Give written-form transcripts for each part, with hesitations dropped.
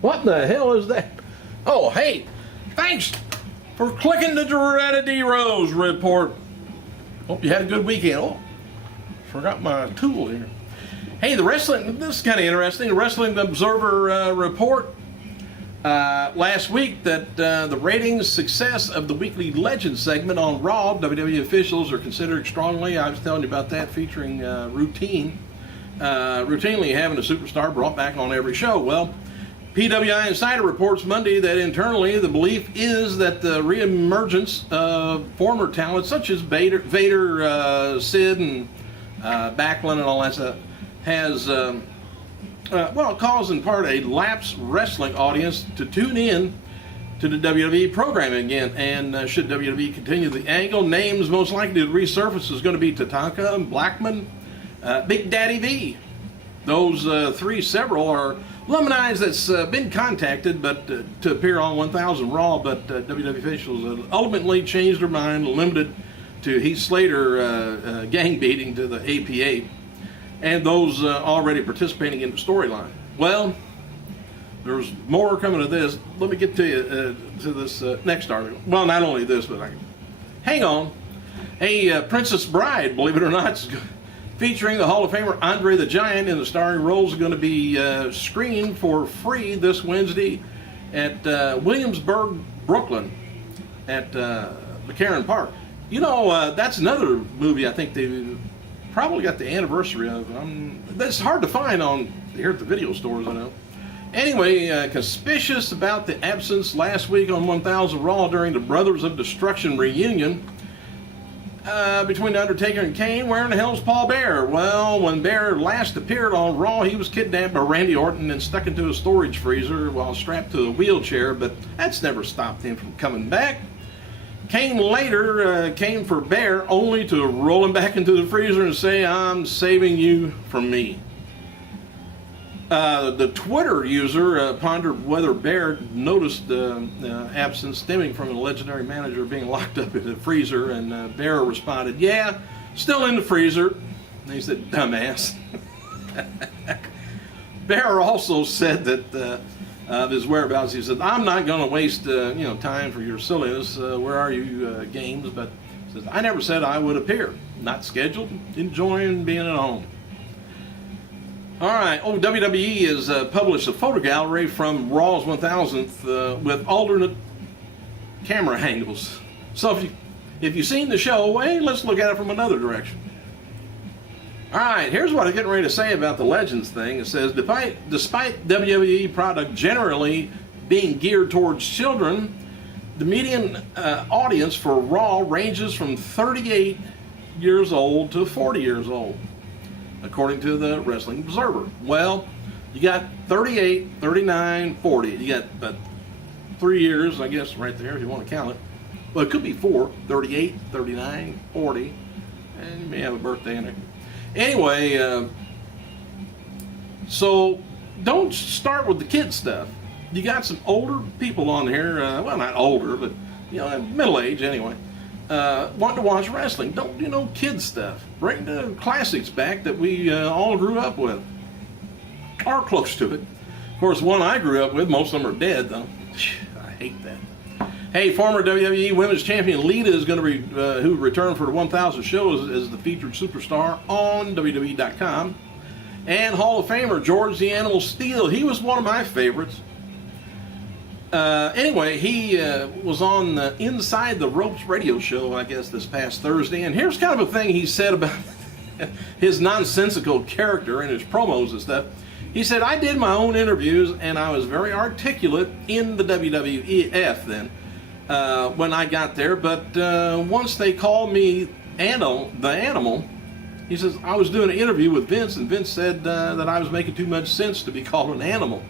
What the hell is that? Oh, hey, thanks for clicking the Doretta D. Rose report. Hope you had a good weekend. Oh, forgot my tool here. Hey, this is kind of interesting. The Wrestling Observer report last week that the ratings success of the weekly Legend segment on Raw, WWE officials are considering strongly. I was telling you about that, featuring routinely having a superstar brought back on every show. Well, PWI Insider reports Monday that internally the belief is that the reemergence of former talents such as Vader, Sid, and Backlund and all that stuff has caused in part a lapsed wrestling audience to tune in to the WWE programming again. And should WWE continue the angle, names most likely to resurface is going to be Tatanka, Blackman, Big Daddy V. Those several are alumni that's been contacted but to appear on 1000 Raw, but WWE officials have ultimately changed their mind, limited to Heath Slater gang beating to the APA, and those already participating in the storyline. Well, there's more coming to this. Let me get to you to this next article. Well, not only this, but hang on. Hey, Princess Bride, believe it or not, featuring the Hall of Famer Andre the Giant in the starring roles, are going to be screened for free this Wednesday at Williamsburg, Brooklyn, at McCarran Park. You know, that's another movie I think they probably got the anniversary of. That's hard to find on here at the video stores, I know. Anyway, conspicuous about the absence last week on 1000 Raw during the Brothers of Destruction reunion between The Undertaker and Kane, where in the hell's Paul Bearer? Well, when Bearer last appeared on Raw, he was kidnapped by Randy Orton and stuck into a storage freezer while strapped to a wheelchair, but that's never stopped him from coming back. Kane later came for Bear, only to roll him back into the freezer and say, "I'm saving you from me." The Twitter user pondered whether Bear noticed the absence stemming from a legendary manager being locked up in the freezer, and Bear responded, "Yeah, still in the freezer." And he said, "Dumbass." Bear also said that of his whereabouts, he said, "I'm not going to waste time for your silliness. Where are you games?" But he says, "I never said I would appear. Not scheduled. Enjoying being at home." All right. Oh, WWE has published a photo gallery from Raw's 1000th with alternate camera angles. So if you've seen the show, hey, let's look at it from another direction. All right, here's what I'm getting ready to say about the Legends thing. It says, despite WWE product generally being geared towards children, the median audience for Raw ranges from 38 years old to 40 years old, according to the Wrestling Observer. Well, you got 38, 39, 40. You got about 3 years, I guess, right there, if you want to count it. Well, it could be 4, 38, 39, 40, and you may have a birthday in there. Anyway, so don't start with the kid stuff. You got some older people on here, well, not older, but middle age anyway, wanting to watch wrestling. Don't do no kid stuff. Bring the classics back that we all grew up with, or close to it. Of course, one I grew up with, most of them are dead though. I hate that. Hey, former WWE Women's Champion Lita is going to who returned for the 1000 show as the featured superstar on WWE.com. And Hall of Famer George the Animal Steele, he was one of my favorites. Anyway, he was on the Inside the Ropes radio show, I guess, this past Thursday. And here's kind of a thing he said about his nonsensical character and his promos and stuff. He said, "I did my own interviews and I was very articulate in the WWF then. When I got there, but once they called me the Animal," he says, "I was doing an interview with Vince, and Vince said that I was making too much sense to be called an animal.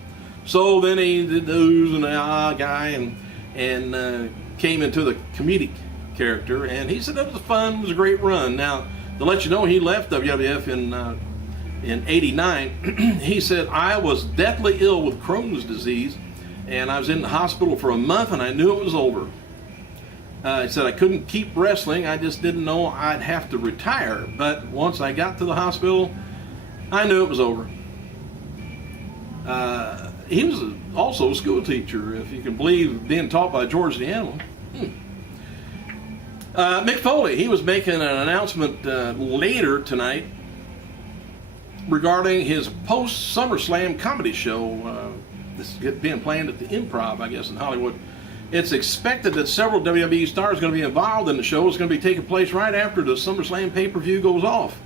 So then he did the oohs and the ah guy and came into the comedic character, and he said it was fun, it was a great run." Now, to let you know, he left WWF in '89. He said, "I was deathly ill with Crohn's disease, and I was in the hospital for a month, and I knew it was over." He said, "I couldn't keep wrestling. I just didn't know I'd have to retire. But once I got to the hospital, I knew it was over." He was also a school teacher, if you can believe, being taught by George the Animal. Mick Foley, he was making an announcement later tonight regarding his post-SummerSlam comedy show. This is being planned at the Improv, I guess, in Hollywood. It's expected that several WWE stars are going to be involved in the show. It's going to be taking place right after the SummerSlam pay-per-view goes off.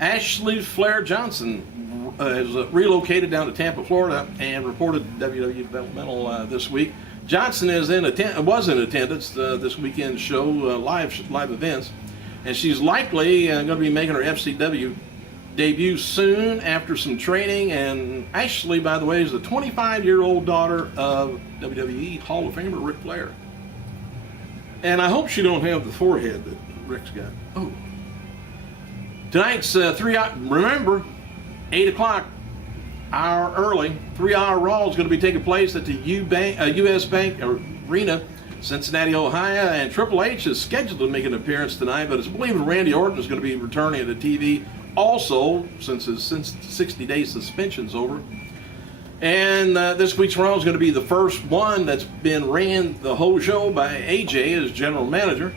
Ashley Flair Johnson is relocated down to Tampa, Florida, and reported WWE Developmental this week. Johnson was in attendance this weekend's show, live events, and she's likely going to be making her FCW debut soon after some training. And Ashley, by the way, is the 25-year-old daughter of WWE Hall of Famer Ric Flair. And I hope she don't have the forehead that Ric's got. Oh. Tonight's remember, 8 o'clock, hour early, 3-hour Raw is going to be taking place at the U.S. Bank Arena, Cincinnati, Ohio, and Triple H is scheduled to make an appearance tonight, but it's believed Randy Orton is going to be returning to TV also, since his 60-day suspension's over. And this week's Raw is going to be the first one that's been ran the whole show by AJ as general manager,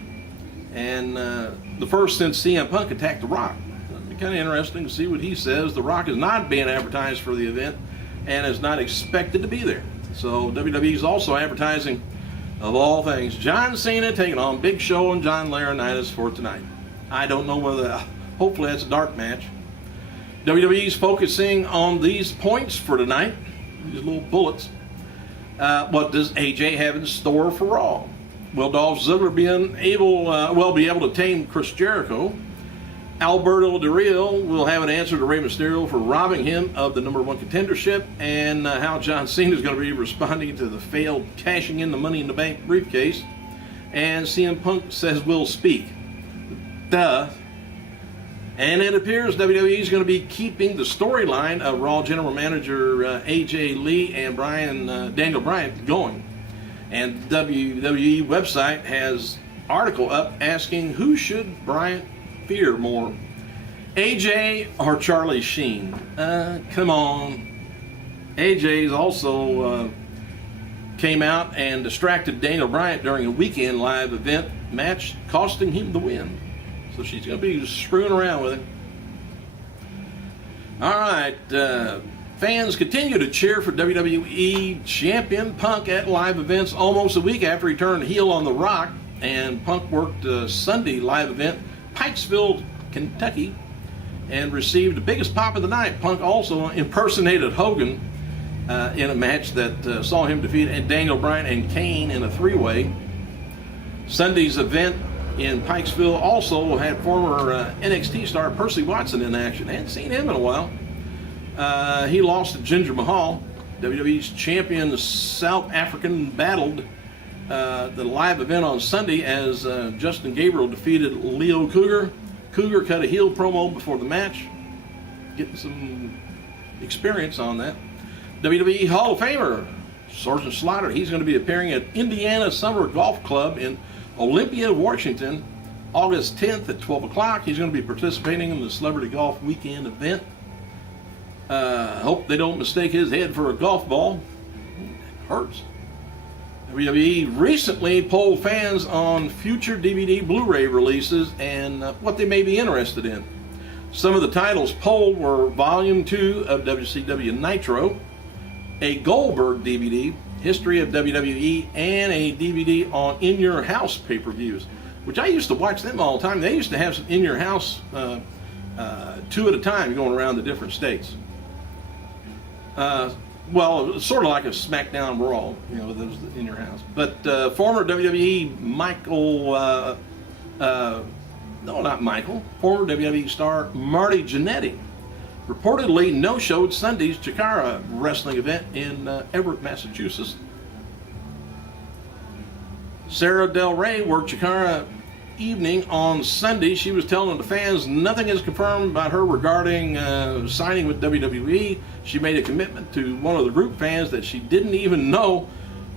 and the first since CM Punk attacked The Rock. It'll be kind of interesting to see what he says. The Rock is not being advertised for the event and is not expected to be there. So WWE is also advertising, of all things, John Cena taking on Big Show and John Laurinaitis for tonight. I don't know whether, hopefully that's a dark match. WWE's focusing on these points for tonight, these little bullets. What does AJ have in store for Raw? Will Dolph Ziggler be able to tame Chris Jericho? Alberto Del Rio will have an answer to Rey Mysterio for robbing him of the #1 contendership, and how John Cena is going to be responding to the failed cashing in the Money in the Bank briefcase. And CM Punk says we'll speak. Duh. And it appears WWE is going to be keeping the storyline of Raw General Manager AJ Lee and Daniel Bryan going. And the WWE website has an article up asking who should Bryan fear more, AJ or Charlie Sheen? Come on. AJ's also came out and distracted Daniel Bryan during a weekend live event match, costing him the win. So she's going to be screwing around with him. All right. Fans continue to cheer for WWE Champion Punk at live events almost a week after he turned heel on The Rock, and Punk worked a Sunday live event, Pikesville, Kentucky, and received the biggest pop of the night. Punk also impersonated Hogan in a match that saw him defeat Daniel Bryan and Kane in a three-way. Sunday's event in Pikesville also had former NXT star Percy Watson in action. I hadn't seen him in a while. He lost to Jinder Mahal. WWE's champion South African battled the live event on Sunday as Justin Gabriel defeated Leo Cougar. Cougar cut a heel promo before the match, getting some experience on that. WWE Hall of Famer Sergeant Slaughter, he's going to be appearing at Indiana Summer Golf Club in Olympia, Washington, August 10th at 12 o'clock. He's going to be participating in the Celebrity Golf Weekend event. Hope they don't mistake his head for a golf ball. It hurts. WWE recently polled fans on future DVD Blu-ray releases and what they may be interested in. Some of the titles polled were Volume 2 of WCW Nitro, a Goldberg DVD, History of WWE, and a DVD on In Your House pay-per-views, which I used to watch them all the time. They used to have some In Your House 2 at a time going around the different states. Well, it's sort of like a SmackDown Raw, you know, those In Your House. But former WWE former WWE star Marty Jannetty reportedly no-showed Sunday's Chikara wrestling event in Everett, Massachusetts. Sarah Del Rey worked Chikara evening on Sunday. She was telling the fans nothing is confirmed about her regarding signing with WWE. She made a commitment to one of the group fans that she didn't even know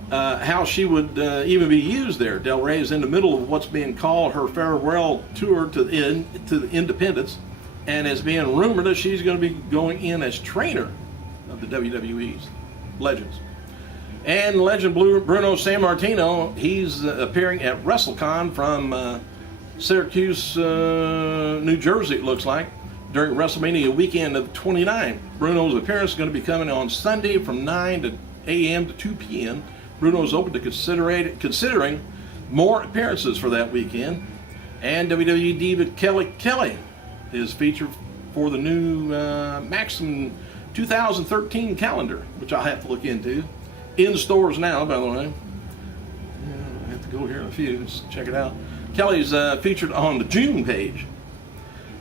how she would even be used there. Del Rey is in the middle of what's being called her farewell tour to the independents, and it's being rumored that she's going to be going in as trainer of the WWE's legends. And legend Bruno Sammartino, he's appearing at WrestleCon from Syracuse, New Jersey, it looks like, during WrestleMania weekend of 29. Bruno's appearance is going to be coming on Sunday from 9 a.m. to 2 p.m. Bruno's open to considering more appearances for that weekend. And WWE diva Kelly is featured for the new Maxim 2013 calendar, which I'll have to look into. In stores now, by the way. I have to go here in a few, just check it out. Kelly's featured on the June page.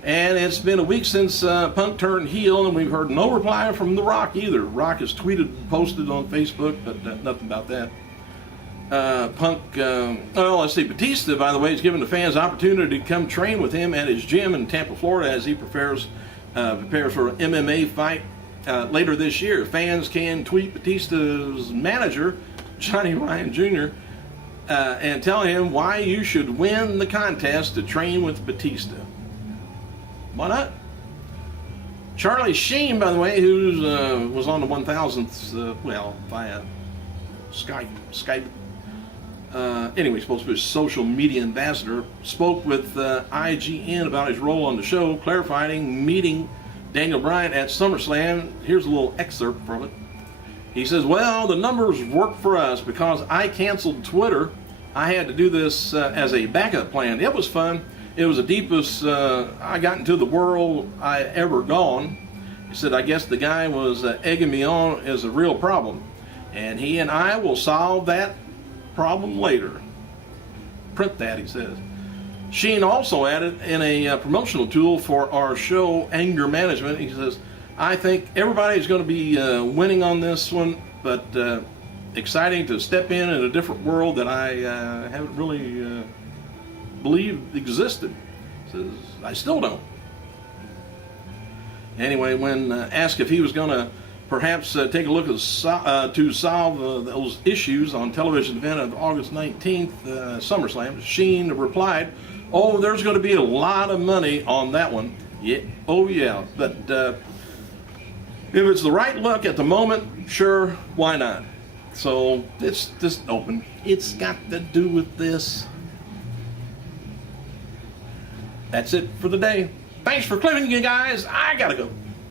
And it's been a week since Punk turned heel, and we've heard no reply from The Rock either. Rock has tweeted and posted on Facebook, but nothing about that. Let's see, Batista, by the way, is giving the fans opportunity to come train with him at his gym in Tampa, Florida, as he prepares for an MMA fight later this year. Fans can tweet Batista's manager, Johnny Ryan Jr., and tell him why you should win the contest to train with Batista. Why not? Charlie Sheen, by the way, who was on the 1000th, via Skype. Anyway, supposed to be a social media ambassador, spoke with IGN about his role on the show, clarifying meeting Daniel Bryan at SummerSlam. Here's a little excerpt from it. He says, well, the numbers work for us because I canceled Twitter. I had to do this as a backup plan. It was fun. It was the deepest I got into the world I ever gone. He said, I guess the guy was egging me on as a real problem. And he and I will solve that problem later. Print that, he says. Sheen also added in a promotional tool for our show, Anger Management. He says, I think everybody's going to be winning on this one, but exciting to step in a different world that I haven't really believed existed. Says, I still don't. Anyway, when asked if he was going to perhaps take a look at to solve those issues on television event of August 19th, SummerSlam, Sheen replied, oh, there's going to be a lot of money on that one. Yeah, oh yeah, but if it's the right look at the moment, sure, why not? So it's just open. It's got to do with this. That's it for the day. Thanks for clicking, you guys. I gotta go.